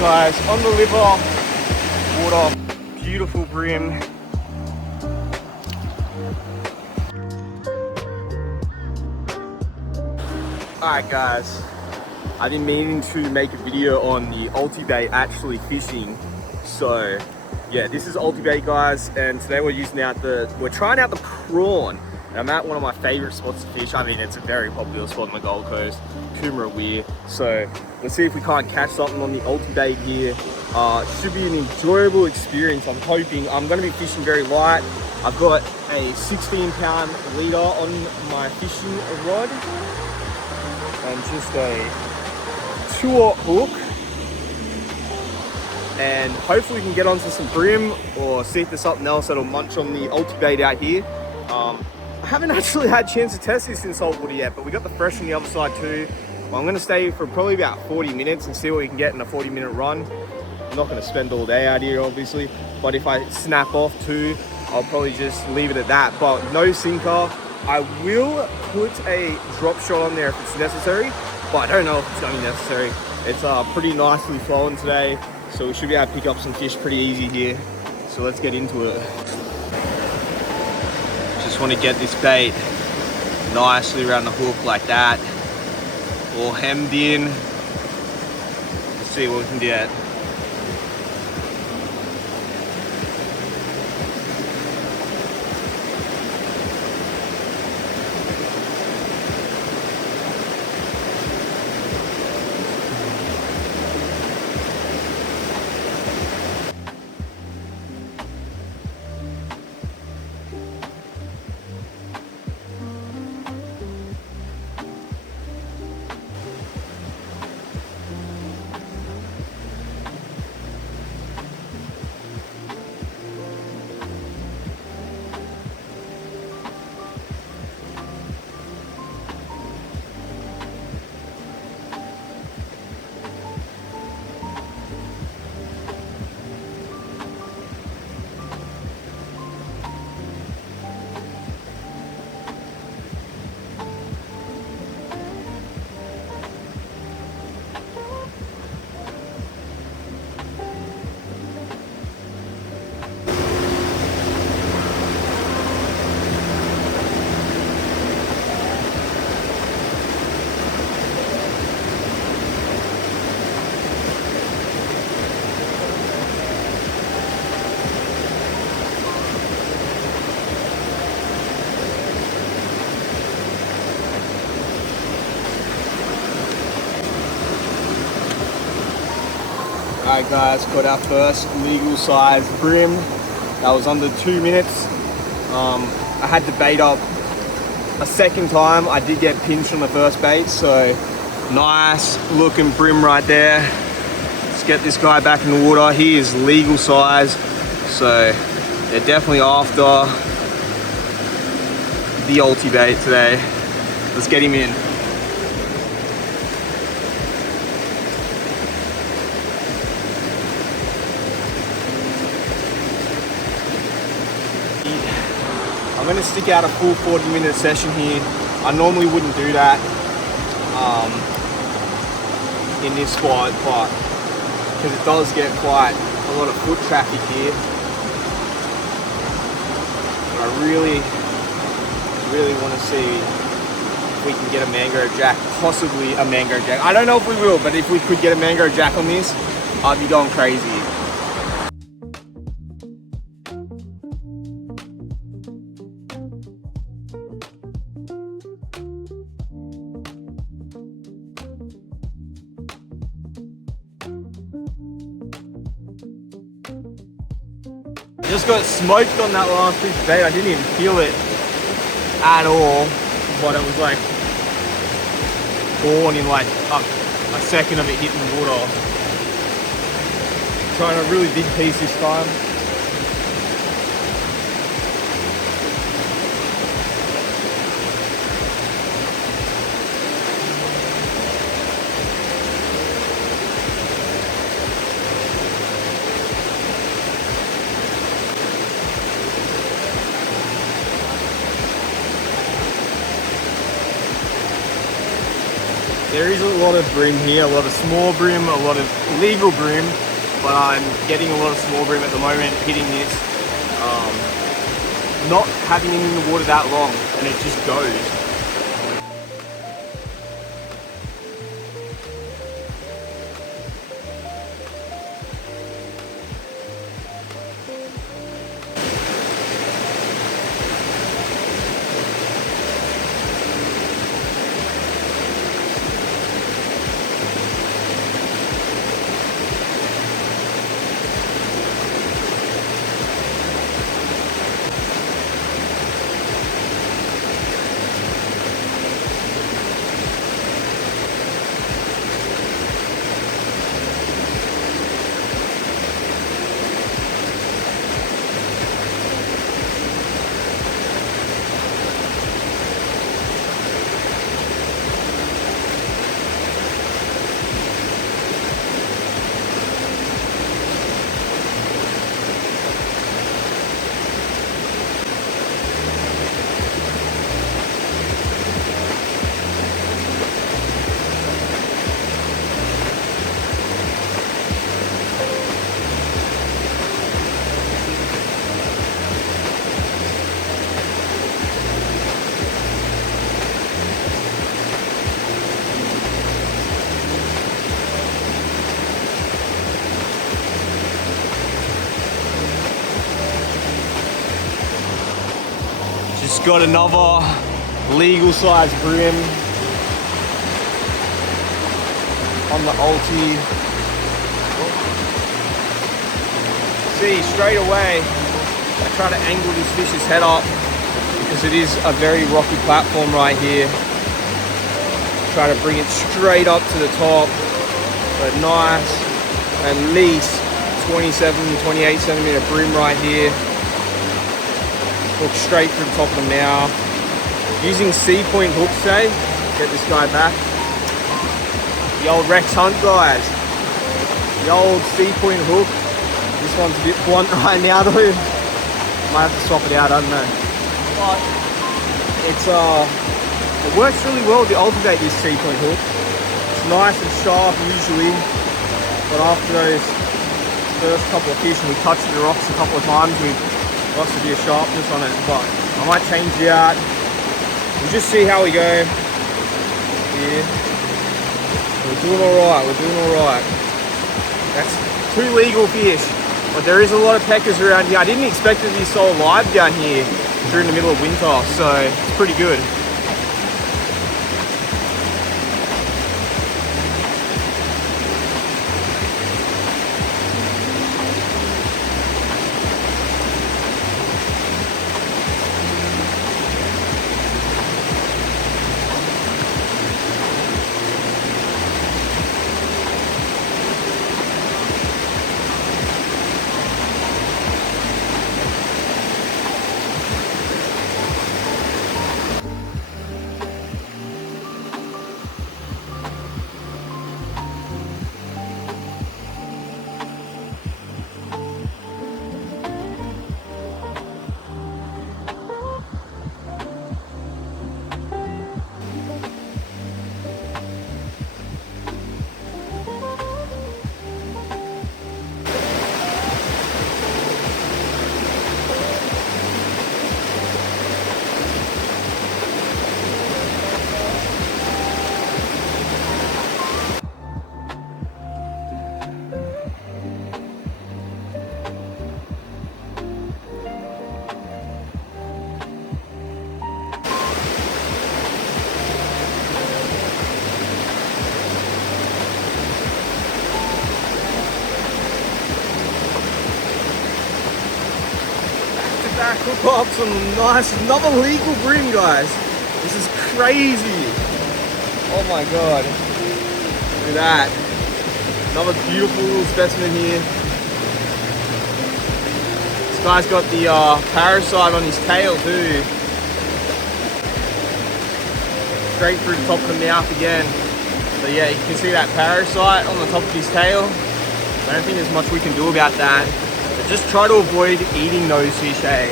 guys, on the river, water, beautiful brim. Alright guys, I've been meaning to make a video on the UltiBait actually fishing. So yeah, this is UltiBait guys, and today we're trying out the prawn. And I'm at one of my favorite spots to fish. I mean, it's a very popular spot on the Gold Coast, Coomera River. So let's see if we can't catch something on the UltiBait here. Should be an enjoyable experience. I'm hoping. I'm going to be fishing very light. I've got a 16-pound leader on my fishing rod and just a 2-aught hook. And hopefully we can get onto some brim or see if there's something else that'll munch on the UltiBait out here. I haven't actually had a chance to test this in saltwater yet, but we got the fresh on the other side too. Well, I'm going to stay for probably about 40 minutes and see what we can get in a 40-minute run. I'm not going to spend all day out here, obviously, but if I snap off too, I'll probably just leave it at that. But no sinker. I will put a drop shot on there if it's necessary, but I don't know if it's going to be necessary. It's pretty nicely flowing today, so we should be able to pick up some fish pretty easy here. So let's get into it. Just want to get this bait nicely around the hook like that, all hemmed in. Let's see what we can get. Alright guys, got our first legal size brim. That was under 2 minutes. I had to bait up a second time. I did get pinched on the first bait, so nice looking brim right there. Let's get this guy back in the water. He is legal size, so they're definitely after the UltiBait today. Let's get him in. I'm going to stick out a full 40-minute session here. I normally wouldn't do that in this spot, but because it does get quite a lot of foot traffic here, I really want to see if we can get a mango jack, possibly a mango jack. I don't know if we will, but if we could get a mango jack on this, I'd be going crazy. Just got smoked on that last piece of bait. I didn't even feel it at all, but it was like gone in like a second of it hitting the water. Trying a really big piece this time. There is a lot of bream here, a lot of small bream, a lot of legal bream, but I'm getting a lot of small bream at the moment, hitting this. Not having it in the water that long, and it just goes. Just got another legal size brim on the ulti. See, straight away, I try to angle this fish's head up because it is a very rocky platform right here. Try to bring it straight up to the top. But nice, at least 27, 28 centimeter brim right here. Hook straight through the top of the mouth. Using C-point hooks today. Get this guy back. The old Rex Hunt guys. The old C-point hook. This one's a bit blunt right now though. Might have to swap it out, I don't know. But it's it works really well to UltiBait this C-point hook. It's nice and sharp usually, but after those first couple of fish and we touched the rocks a couple of times, we lost a bit of sharpness on it. But I might change it out. We'll just see how we go. Yeah. We're doing alright, we're doing alright. That's 2 legal fish, but there is a lot of peckers around here. I didn't expect it to be so alive down here during the middle of winter, so it's pretty good. Hook up some nice, another legal brim, guys. This is crazy. Oh my god. Look at that. Another beautiful little specimen here. This guy's got the parasite on his tail too. Straight through the top of the mouth again. So yeah, you can see that parasite on the top of his tail. I don't think there's much we can do about that. But just try to avoid eating those fish, eh?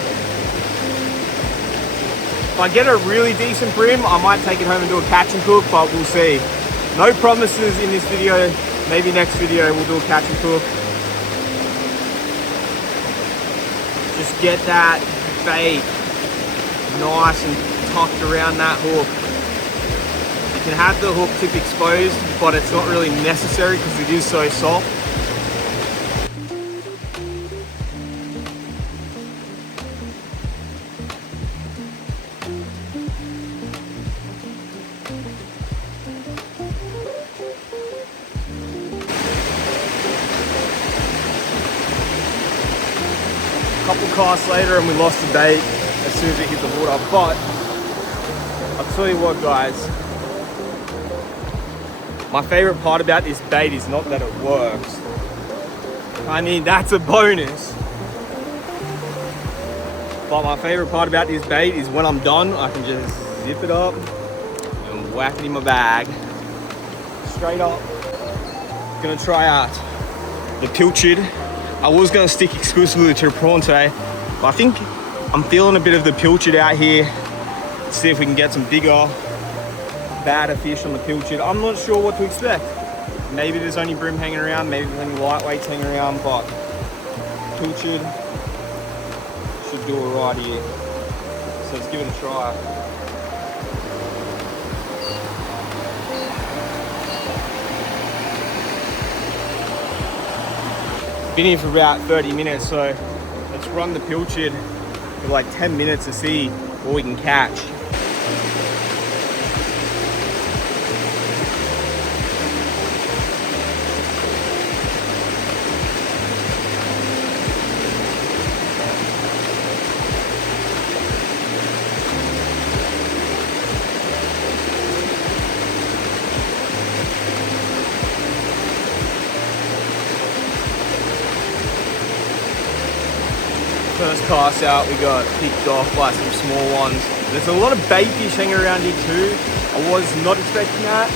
If I get a really decent brim, I might take it home and do a catch and cook, but we'll see. No promises in this video. Maybe next video we'll do a catch and cook. Just get that bait nice and tucked around that hook. You can have the hook tip exposed, but it's not really necessary because it is so soft. Couple casts later and we lost the bait as soon as it hit the water, but I'll tell you what guys, my favorite part about this bait is not that it works. I mean, that's a bonus, but my favorite part about this bait is when I'm done I can just zip it up and whack it in my bag straight up. Gonna try out the pilchard. I was going to stick exclusively to a prawn today, but I think I'm feeling a bit of the pilchard out here. Let's see if we can get some bigger, badder fish on the pilchard. I'm not sure what to expect. Maybe there's only brim hanging around, maybe there's only lightweights hanging around, but pilchard should do it right here. So let's give it a try. Been here for about 30 minutes, so let's run the pilchard for like 10 minutes to see what we can catch. First cast out, we got picked off by some small ones. There's a lot of bait fish hanging around here too. I was not expecting that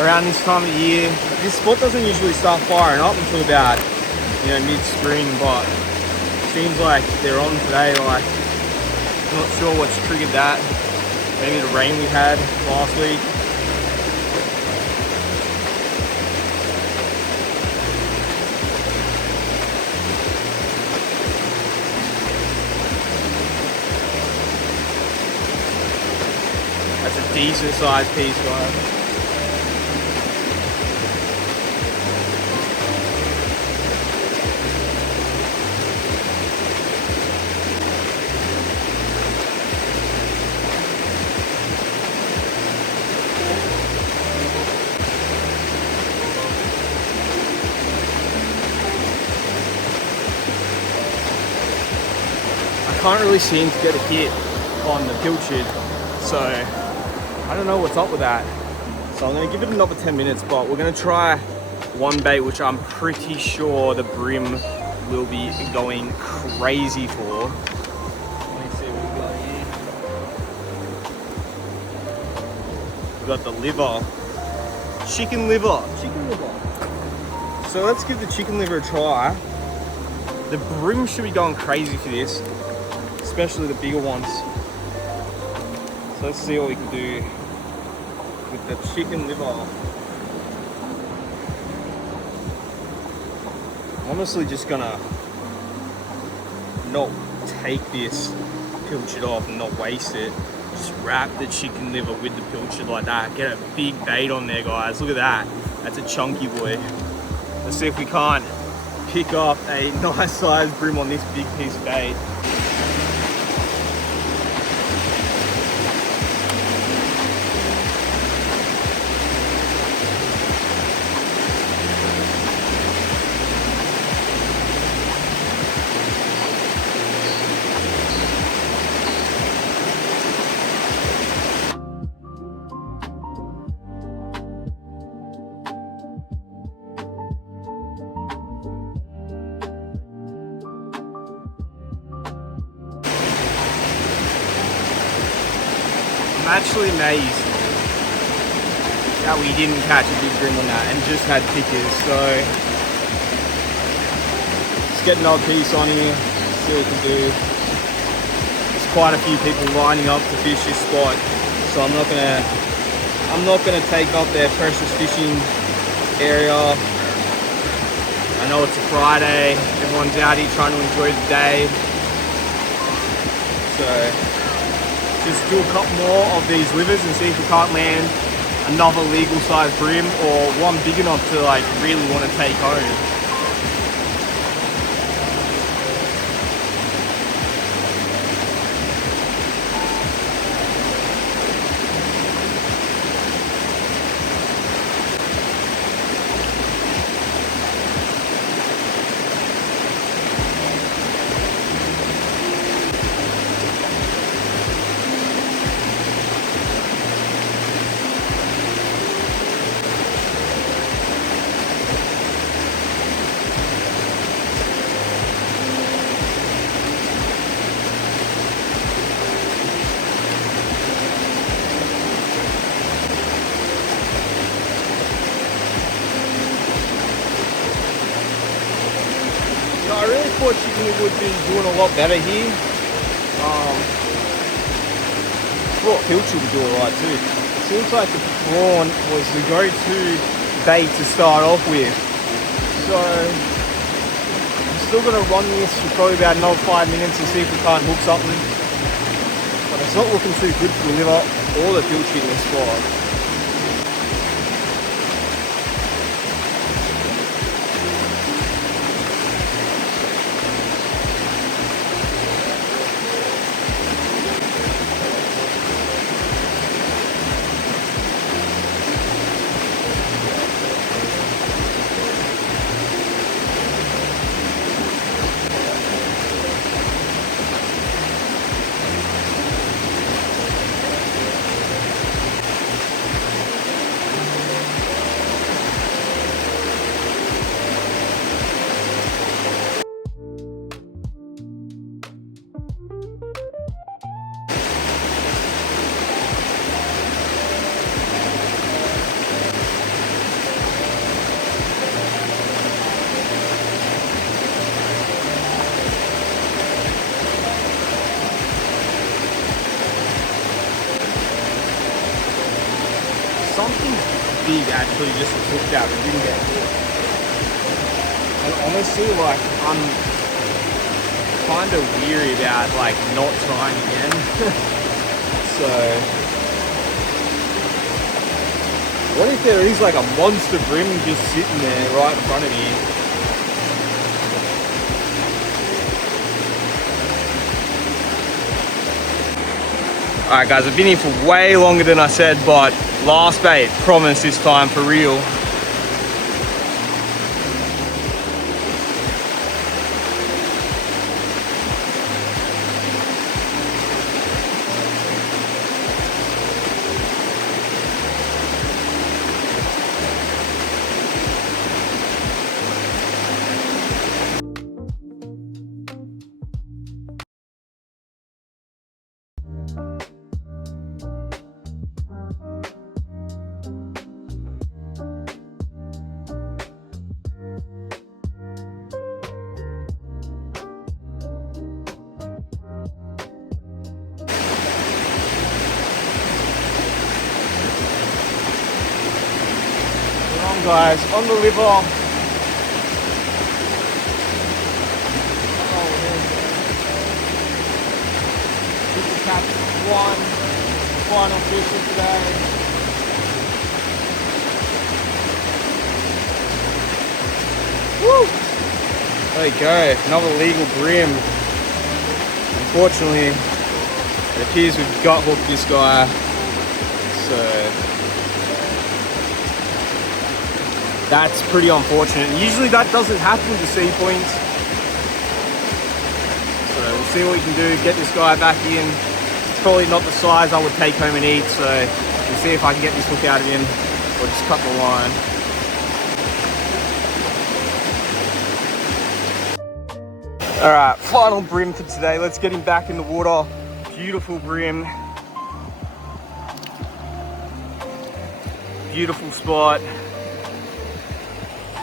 around this time of year. This spot doesn't usually start firing up until about, mid-spring, but it seems like they're on today. Like, I'm not sure what's triggered that. Maybe the rain we had last week. That's a decent sized piece, guys. I can't really seem to get a hit on the pilchard, so I don't know what's up with that. So I'm gonna give it another 10 minutes, but we're gonna try one bait which I'm pretty sure the brim will be going crazy for. Let me see what we got here. We got the liver. Chicken liver. So let's give the chicken liver a try. The brim should be going crazy for this, especially the bigger ones. So let's see what we can do with the chicken liver. I'm honestly just gonna not take this pilchard off and not waste it. Just wrap the chicken liver with the pilchard like that. Get a big bait on there, guys. Look at that. That's a chunky boy. Let's see if we can't pick up a nice sized brim on this big piece of bait. I'm actually amazed that we didn't catch a big brim on that and just had pickers. So let's get another piece on here, see what we can do. There's quite a few people lining up to fish this spot, so I'm not gonna I'm not going to take up their precious fishing area. I know it's a Friday, everyone's out here trying to enjoy the day. So just do a couple more of these livers and see if we can't land another legal size brim or one big enough to like really want to take home. I really thought chicken would be doing a lot better here. Thought pilchard would do alright too. It seems like the prawn was the go-to bait to start off with. So I'm still going to run this for probably about another 5 minutes and see if we can't hook something. But it's not looking too good for the liver or the pilchard in this spot. Something big actually just hooked out and didn't get hit. And honestly, like, I'm kind of weary about like not trying again. So what if there is like a monster brim just sitting there right in front of me? Alright guys, I've been here for way longer than I said, but last bait, promise this time for real. Guys, on the liver. Oh, this is captain one, final fish of today. Woo! There you go, another legal brim. Unfortunately, it appears we've gut hooked this guy, so that's pretty unfortunate. Usually that doesn't happen to sea points. So we'll see what we can do, get this guy back in. It's probably not the size I would take home and eat, so we'll see if I can get this hook out of him or just cut the line. All right, final brim for today. Let's get him back in the water. Beautiful brim. Beautiful spot.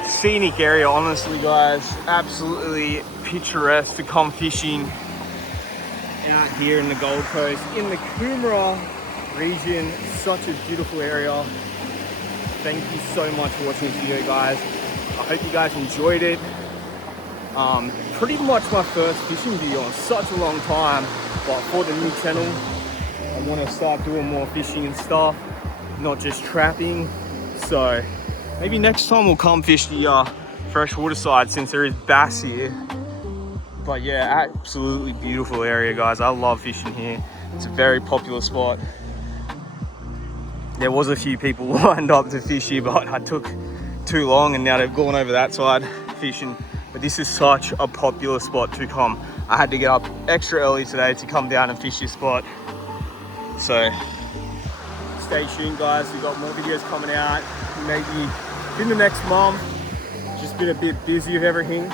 Scenic area, honestly guys, absolutely picturesque to come fishing out here in the Gold Coast in the Coomera region. Such a beautiful area. Thank you so much for watching this video, guys. I hope you guys enjoyed it. Pretty much my first fishing video in such a long time, but for the new channel, I want to start doing more fishing and stuff, not just trapping. So maybe next time we'll come fish the freshwater side, since there is bass here. But yeah, absolutely beautiful area, guys. I love fishing here. It's a very popular spot. There was a few people lined up to fish here, but I took too long and now they've gone over that side fishing. But this is such a popular spot to come. I had to get up extra early today to come down and fish this spot. So stay tuned, guys. We've got more videos coming out maybe in the next month. Just been a bit busy with everything.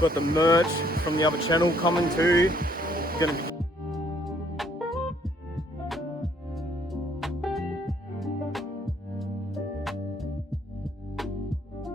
Got the merch from the other channel coming too. Gonna be